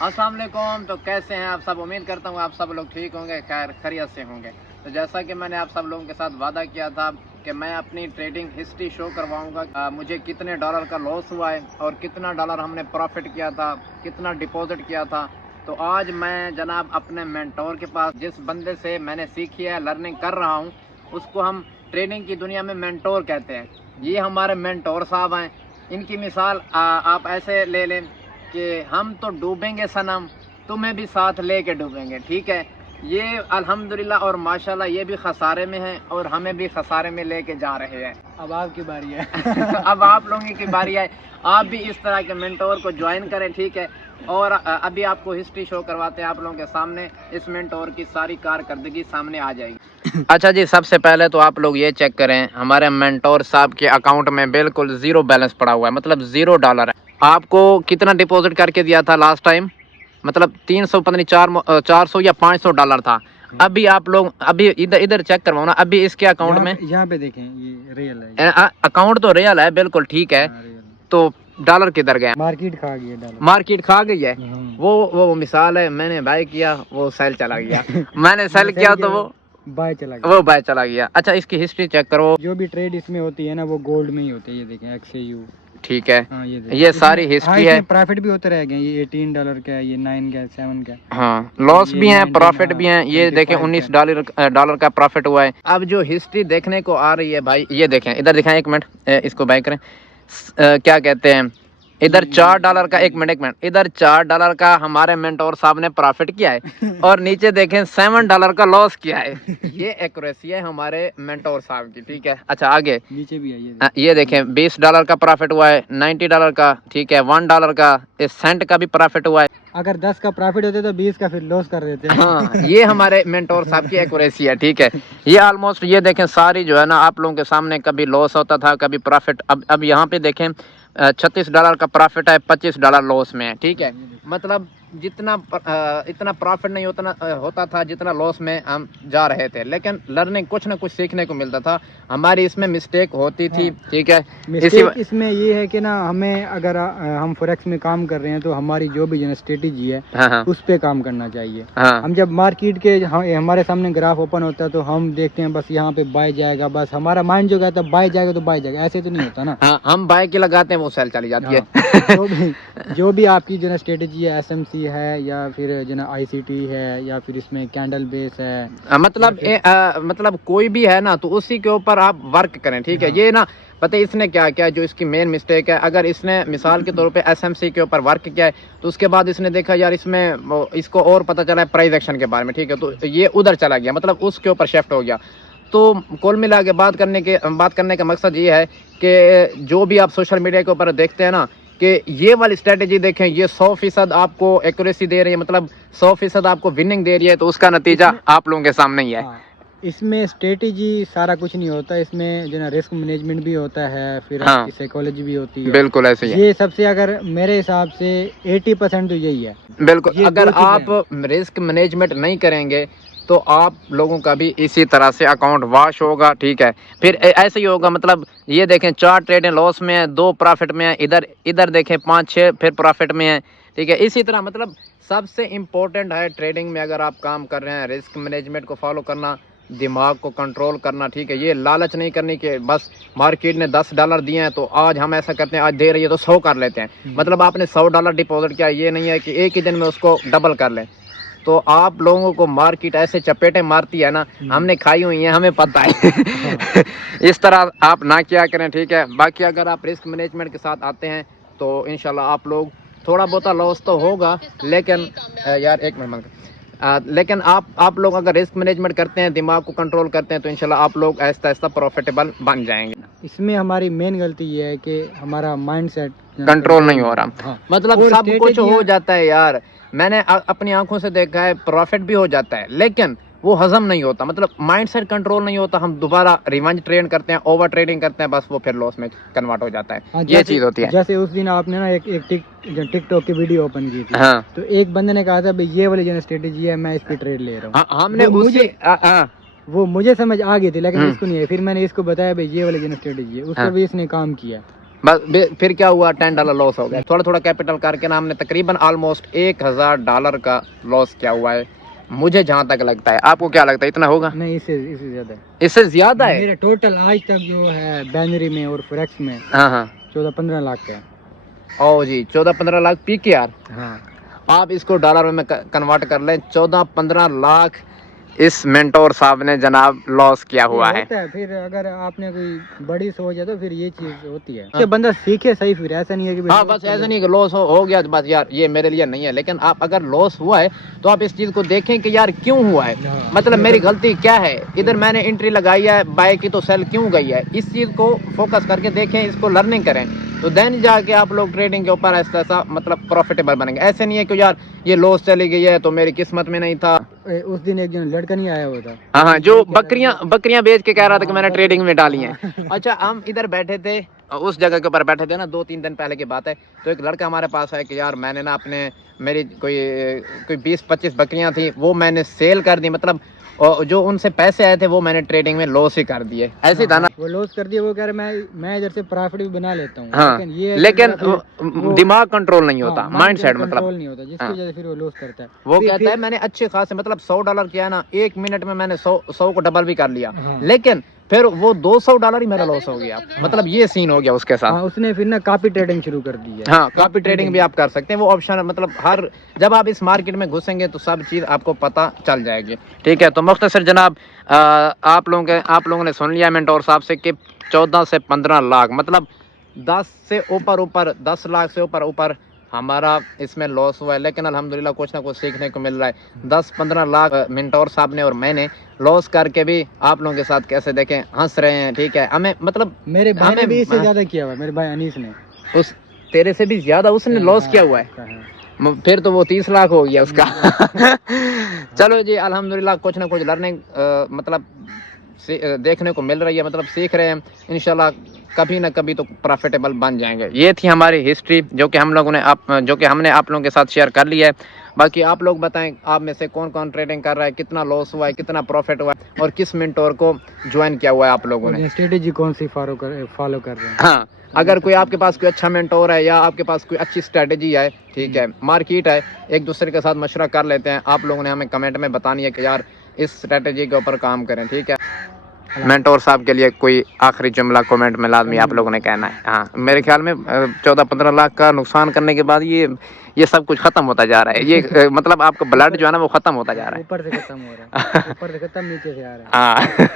السلام علیکم. تو کیسے ہیں آپ سب؟ امید کرتا ہوں آپ سب لوگ ٹھیک ہوں گے، خیر خیریت سے ہوں گے. تو جیسا کہ میں نے آپ سب لوگوں کے ساتھ وعدہ کیا تھا کہ میں اپنی ٹریڈنگ ہسٹری شو کرواؤں گا، مجھے کتنے ڈالر کا لاس ہوا ہے اور کتنا ڈالر ہم نے پروفٹ کیا تھا، کتنا ڈپازٹ کیا تھا. تو آج میں جناب اپنے مینٹور کے پاس، جس بندے سے میں نے سیکھی ہے، لرننگ کر رہا ہوں، اس کو ہم ٹریڈنگ کی دنیا میں مینٹور کہتے ہیں. یہ ہمارے مینٹور صاحب ہیں. ان کی مثال آپ ایسے لے لیں کہ ہم تو ڈوبیں گے صنم، تمہیں بھی ساتھ لے کے ڈوبیں گے. ٹھیک ہے، یہ الحمدللہ اور ماشاءاللہ یہ بھی خسارے میں ہیں اور ہمیں بھی خسارے میں لے کے جا رہے ہیں. اب آپ کی باری ہے. اب آپ لوگوں کی باری ہے. آپ بھی اس طرح کے مینٹور کو جوائن کریں. ٹھیک ہے، اور ابھی آپ کو ہسٹری شو کرواتے ہیں آپ لوگوں کے سامنے. اس مینٹور کی ساری کارکردگی سامنے آ جائے گی. اچھا جی، سب سے پہلے تو آپ لوگ یہ چیک کریں، ہمارے مینٹور صاحب کے اکاؤنٹ میں بالکل زیرو بیلنس پڑا ہوا ہے، مطلب $0 ہے. آپ کو کتنا ڈپازٹ کر کے دیا تھا لاسٹ ٹائم؟ مطلب 300 پتہ نہیں 400 یا $500 تھا. ابھی آپ لوگ ابھی ادھر چیک کرواؤ نا. ابھی اس کے اکاؤنٹ میں یہاں پہ دیکھیں، یہ ریئل ہے. اکاؤنٹ تو ریئل ہے، بالکل ٹھیک ہے. تو ڈالر کدھر گئے؟ مارکیٹ کھا گئی ڈالر. مارکیٹ کھا گئی ہے. وہ مثال ہے، میں نے بائی کیا وہ سیل چلا گیا. میں نے سیل کیا تو وہ بائی چلا گیا. اچھا، اس کی ہسٹری چیک کرو. جو بھی ٹریڈ اس میں ہوتی ہے نا، وہ گولڈ میں ہی ہوتی ہے. یہ دیکھیں XAU. ٹھیک ہے، یہ ساری ہسٹری ہے. پروفٹ بھی ہوتے رہ گئے. یہ $18 کا ہے، یہ 9 کا ہے، 7 کا. ہاں، لاس بھی ہیں، پروفٹ بھی ہیں. یہ دیکھیں $19 کا پروفٹ ہوا ہے. اب جو ہسٹری دیکھنے کو آ رہی ہے بھائی، یہ دیکھیں ادھر دکھائیں. ایک منٹ اس کو بائی کریں. کیا کہتے ہیں، ادھر $4 کا، ایک منٹ ادھر $4 کا ہمارے مینٹور صاحب نے پروفٹ کیا ہے اور نیچے دیکھیں $7 کا لاس کیا ہے. یہ ایکوریسی ہے ہمارے مینٹور صاحب کی. ٹھیک ہے، اچھا آگے نیچے بھی ہے. یہ دیکھیں $20 کا پروفٹ ہوا ہے، $90 کا. ٹھیک ہے، $1 کا، سینٹ کا بھی پروفٹ ہوا ہے. اگر 10 کا پروفٹ ہوتے تو 20 کا پھر لاس کر دیتے. ہاں، یہ ہمارے مینٹور صاحب کی ایکوریسی ہے. ٹھیک ہے، یہ آلموسٹ یہ دیکھیں ساری جو ہے نا آپ لوگوں کے سامنے، کبھی لاس ہوتا تھا کبھی پروفٹ. اب یہاں پہ دیکھیں $36 کا پروفٹ ہے، $25 لاس میں ہے. ٹھیک ہے، مطلب جتنا اتنا پروفٹ نہیں ہوتا تھا جتنا لاس میں ہم جا رہے تھے، لیکن لرننگ کچھ نہ کچھ سیکھنے کو ملتا تھا. ہماری اس میں مسٹیک ہوتی تھی. ٹھیک ہے، اس میں یہ ہے کہ نا، ہمیں اگر ہم فوریکس میں کام کر رہے ہیں تو ہماری جو بھی اسٹریٹجی ہے اس پہ کام کرنا چاہیے. ہم جب مارکیٹ کے ہمارے سامنے گراف اوپن ہوتا ہے تو ہم دیکھتے ہیں بس یہاں پہ بائی جائے گا، بس ہمارا مائنڈ جو کہتا ہے بائی جائے گا تو بائی جائے گا. ایسے تو نہیں ہوتا نا. ہم بائی کے لگاتے ہیں، وہ سیل چلی جاتی ہے. جو بھی آپ کی جو اسٹریٹجی ہے، SMC ہے یا پھر جو نا ICT ہے یا پھر اس میں کینڈل بیس ہے، مطلب کوئی بھی ہے نا تو اسی کے اوپر آپ ورک کریں. ٹھیک ہے، یہ نا پتہ اس نے کیا کیا جو اس کی مین مسٹیک ہے. اگر اس نے مثال کے طور پہ SMC کے اوپر ورک کیا ہے تو اس کے بعد اس نے دیکھا یار اس کو اور پتہ چلا ہے پرائز ایکشن کے بارے میں. ٹھیک ہے، تو یہ ادھر چلا گیا، مطلب اس کے اوپر شفٹ ہو گیا. تو کل ملا کے بات کرنے کا مقصد یہ ہے کہ جو بھی آپ سوشل میڈیا کے اوپر دیکھتے ہیں نا، کہ یہ والی اسٹریٹجی دیکھیں، یہ 100% آپ کو ایکوریسی دے رہی ہے، مطلب 100% آپ کو وننگ دے رہی ہے. تو اس کا نتیجہ آپ لوگوں کے سامنے ہی ہے. اس میں اسٹریٹجی سارا کچھ نہیں ہوتا، اس میں جو نا رسک مینجمنٹ بھی ہوتا ہے، پھر سائیکالوجی بھی ہوتی ہے. بالکل ایسے ہی ہے. یہ سب سے اگر میرے حساب سے 80% تو یہی ہے. بالکل، اگر آپ رسک مینجمنٹ نہیں کریں گے تو آپ لوگوں کا بھی اسی طرح سے اکاؤنٹ واش ہوگا. ٹھیک ہے، پھر ایسے ہی ہوگا. مطلب یہ دیکھیں 4 ٹریڈیں لاس میں ہیں، 2 پروفٹ میں ہیں. ادھر دیکھیں 5-6 پھر پروفٹ میں ہیں. ٹھیک ہے، اسی طرح مطلب سب سے امپورٹنٹ ہے ٹریڈنگ میں اگر آپ کام کر رہے ہیں، رسک مینجمنٹ کو فالو کرنا، دماغ کو کنٹرول کرنا. ٹھیک ہے، یہ لالچ نہیں کرنی کہ بس مارکیٹ نے $10 دیے ہیں تو آج ہم ایسا کرتے ہیں، آج دے رہی ہے تو 100 کر لیتے ہیں. مطلب آپ نے $100 ڈپازٹ کیا، یہ نہیں ہے کہ ایک ہی دن میں اس کو ڈبل کر لیں. تو آپ لوگوں کو مارکیٹ ایسے چپیٹیں مارتی ہے نا، ہم نے کھائی ہوئی ہیں، ہمیں پتہ ہے. اس طرح آپ نہ کیا کریں. ٹھیک ہے، باقی اگر آپ رسک مینجمنٹ کے ساتھ آتے ہیں تو انشاءاللہ آپ لوگ تھوڑا بہت لاس تو ہوگا، لیکن یار ایک منٹ لیکن آپ لوگ اگر رسک مینجمنٹ کرتے ہیں، دماغ کو کنٹرول کرتے ہیں تو انشاءاللہ آپ لوگ آہستہ آہستہ پروفیٹیبل بن جائیں گے. اس میں ہماری مین غلطی یہ ہے کہ ہمارا مائنڈ سیٹ کنٹرول نہیں ہو رہا. مطلب سب کچھ ہو جاتا ہے یار، میں نے اپنی آنکھوں سے دیکھا ہے، پروفٹ بھی ہو جاتا ہے لیکن وہ ہضم نہیں ہوتا. مطلب مائنڈ سیٹ کنٹرول نہیں ہوتا. ہم دوبارہ ریونج ٹریڈ کرتے ہیں، اوور ٹریڈنگ کرتے ہیں، بس وہ پھر لاس میں کنورٹ ہو جاتا ہے. یہ چیز ہوتی ہے. جیسے اس دن آپ نے نا ایک ٹک ٹاک کی ویڈیو اوپن کی تھی، تو ایک بندے نے کہا تھا بھائی یہ والی جو اسٹریٹجی ہے میں اس پہ ٹریڈ لے رہا ہوں. ہم نے وہ مجھے سمجھ آ گئی تھی لیکن اس کو نہیں ہے. پھر میں نے اس کو بتایا بھائی یہ والی جو اسٹریٹجی ہے، اس پہ بھی اس نے کام کیا. بس پھر کیا ہوا, $10 لاس ہو گیا. تھوڑا تھوڑا کیپٹل کر کے نا ہم نے تقریباً آلموسٹ $1000 کا لاس کیا ہوا ہے, مجھے جہاں تک لگتا ہے. آپ کو کیا لگتا ہے اتنا ہوگا؟ نہیں, اس سے زیادہ ہے. اس سے زیادہ ہے. میرا ٹوٹل آج تک جو ہے بینری میں اور فوریکس میں ہاں 14-15 لاکھ کا ہے. او جی, 14-15 لاکھ پی کے آر. ہاں, آپ اس کو ڈالر میں کنورٹ کر لیں, 14-15 لاکھ اس منٹور صاحب نے جناب لاس کیا ہوا ہے. پھر اگر آپ نے کوئی بڑی سوچ ہے تو پھر یہ چیز ہوتی ہے, بندہ سیکھے صحیح, پھر ایسا نہیں ہے کہ ہاں بس ایسا نہیں کہ لاس ہو گیا بس یار یہ میرے لیے نہیں ہے. لیکن آپ اگر لاس ہوا ہے تو آپ اس چیز کو دیکھیں کہ یار کیوں ہوا ہے, مطلب میری غلطی کیا ہے, ادھر میں نے انٹری لگائی ہے بائی کی تو سیل کیوں گئی ہے. اس چیز کو فوکس کر کے دیکھیں, اس کو لرننگ کریں, تو دین جا کے آپ لوگ ٹریڈنگ کے اوپر ایسا ایسا مطلب پروفیٹیبل بنیں گے. ایسے نہیں ہے کہ یار یہ لاس چلی گئی ہے تو میری قسمت میں نہیں تھا. اس دن ایک جن لڑکا نہیں آیا ہوا تھا, ہاں جو بکریاں بیچ کے کہہ رہا تھا کہ میں نے ٹریڈنگ میں ڈالی ہیں. اچھا, ہم ادھر بیٹھے تھے, اس جگہ کے اوپر بیٹھے تھے نا, 2-3 دن پہلے کی بات ہے, تو ایک لڑکا ہمارے پاس ہے کہ یار میں نے نا میری کوئی 20-25 بکریاں تھیں, وہ میں نے سیل کر دی, مطلب جو ان سے پیسے آئے تھے وہ میں نے ٹریڈنگ میں لاس ہی کر دیے. ایسے تھا نا, وہ لاس کر دیے. وہ کہہ رہے میں ادھر سے پروفٹ بھی بنا لیتا ہوں. ہاں, لیکن دماغ کنٹرول نہیں ہوتا, مائنڈ سیٹ مطلب نہیں ہوتا, جس کی وجہ سے پھر وہ لاس کرتا ہے. وہ کہتا ہے میں نے اچھے خاصے مطلب $100 کیا نا, 1 منٹ میں نے 100 کو ڈبل بھی کر لیا, لیکن پھر وہ $200 ہی میرا لاس ہو گیا. مطلب یہ سین ہو گیا اس کے ساتھ. اس نے پھر نا کاپی ٹریڈنگ شروع کر دی ہے. ہاں, کاپی ٹریڈنگ بھی آپ کر سکتے ہیں, وہ آپشن مطلب جب آپ اس مارکیٹ میں گھسیں گے تو سب چیز آپ کو پتہ چل جائے گی. ٹھیک ہے, تو مختصر جناب آپ لوگوں نے سن لیا منٹور صاحب سے کہ 14 سے 15 لاکھ مطلب 10 سے اوپر 10 لاکھ سے اوپر ہمارا اس میں لاس ہوا ہے. لیکن الحمدللہ کچھ نہ کچھ سیکھنے کو مل رہا ہے. 10-15 لاکھ منٹور صاحب نے اور میں نے لاس کر کے بھی آپ لوگوں کے ساتھ کیسے دیکھیں ہنس رہے ہیں. ٹھیک ہے, ہمیں مطلب میرے بھائی نے بھی اس سے زیادہ کیا ہوا ہے, میرے بھائی انیس نے. تیرے سے بھی زیادہ اس نے لاس کیا ہوا ہے, پھر تو وہ 30 لاکھ ہو گیا اس کا. چلو جی, الحمدللہ کچھ نہ کچھ لرننگ مطلب دیکھنے کو مل رہی ہے, مطلب سیکھ رہے ہیں. انشاءاللہ کبھی نہ کبھی تو پروفیٹیبل بن جائیں گے. یہ تھی ہماری ہسٹری جو کہ ہم نے آپ لوگوں کے ساتھ شیئر کر لی ہے. باقی آپ لوگ بتائیں آپ میں سے کون کون ٹریڈنگ کر رہا ہے, کتنا لاس ہوا ہے, کتنا پروفٹ ہوا ہے, اور کس منٹور کو جوائن کیا ہوا ہے آپ لوگوں نے, اسٹریٹجی کون سی فالو کر رہے ہیں. ہاں, اگر کوئی آپ کے پاس کوئی اچھا منٹور ہے یا آپ کے پاس کوئی اچھی اسٹریٹجی ہے, ٹھیک ہے, مارکیٹ ہے, ایک دوسرے کے ساتھ مشورہ کر لیتے ہیں. آپ لوگوں نے ہمیں کمنٹ میں بتانی ہے کہ یار اس اسٹریٹجی کے اوپر کام کریں. ٹھیک ہے, منٹور صاحب کے لیے کوئی آخری جملہ کمنٹ میں لازمی آپ لوگوں نے کہنا ہے. ہاں, میرے خیال میں 14-15 لاکھ کا نقصان کرنے کے بعد یہ سب کچھ ختم ہوتا جا رہا ہے. یہ مطلب آپ کا بلڈ جو ہے نا وہ ختم ہوتا جا رہا ہے, اوپر سے ختم ہو رہا ہے, اوپر سے ختم نیچے سے آ رہا ہے. ہاں.